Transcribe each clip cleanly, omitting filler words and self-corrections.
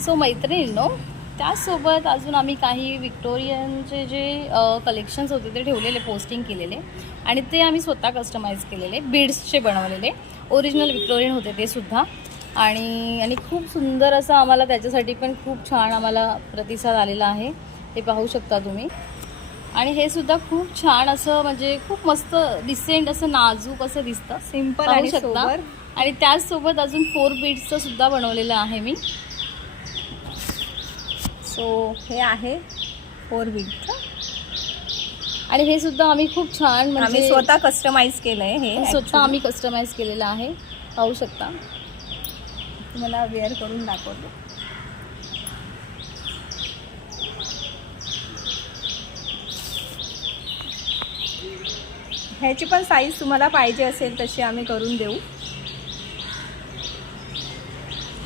So मैत्रिणींनो, त्याचसोबत अजून आम्ही काही विक्टोरियनचे जे कलेक्शन्स होते ते ठेवलेले, पोस्टिंग केलेले आणि ते आम्ही स्वतः कस्टमाइज केलेले, बीड्सचे बनवलेले, ओरिजिनल विक्टोरियन होते ते सुद्धा. आणि खूप सुंदर असं आम्हाला त्याच्यासाठी पण खूप छान आम्हाला प्रतिसाद आलेला आहे, ते पाहू शकता तुम्ही. आणि हे सुद्धा खूप छान असं म्हणजे खूप मस्त डिसेंट असं नाजूक असं दिसतं, सिंपल पाहू आणि शकता. सोबर. आणि त्याचसोबत अजून 4 बीड्सचं सुद्धा बनवलेलं आहे मी. सो हे आहे 4 बीडचं आणि हे सुद्धा आम्ही खूप छान म्हणजे आम्ही स्वतः कस्टमाइज केलंय. हे स्वतः आम्ही कस्टमाइज केलेलं आहे, पाहू शकता. तुम्हाला वेअर करून दाखवतो. ह्याची पण साईज तुम्हाला पाहिजे असेल तशी आम्ही करून देऊ.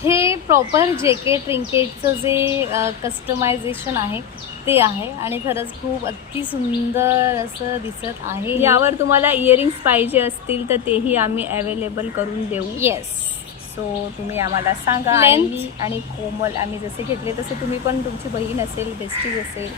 हे प्रॉपर जेके ट्रिंकेटचं जे कस्टमायझेशन आहे ते आहे आणि खरंच खूप अति सुंदर असं दिसत आहे. यावर तुम्हाला इयरिंग्स पाहिजे असतील तर तेही आम्ही अवेलेबल करून देऊ. येस. सो तुम्ही आम्हाला सांगा. आणि कोमल आम्ही जसे घेतले तसे तुम्ही पण, तुमची बहीण असेल, बेस्टी असेल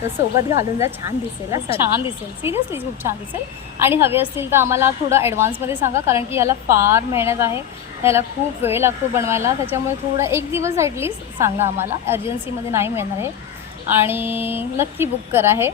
तर सोबत घालून जा, छान दिसेल. छान दिसेल, सिरियसली खूप छान दिसेल. आणि हवे असतील तर आम्हाला थोडं ॲडव्हान्समध्ये सांगा, कारण की याला फार मेहनत आहे, त्याला खूप वेळ लागतो बनवायला. त्याच्यामुळे थोडं 1 दिवस ॲटलिस्ट सांगा आम्हाला, अर्जन्सीमध्ये नाही मिळणार आहे. आणि नक्की बुक करा हे.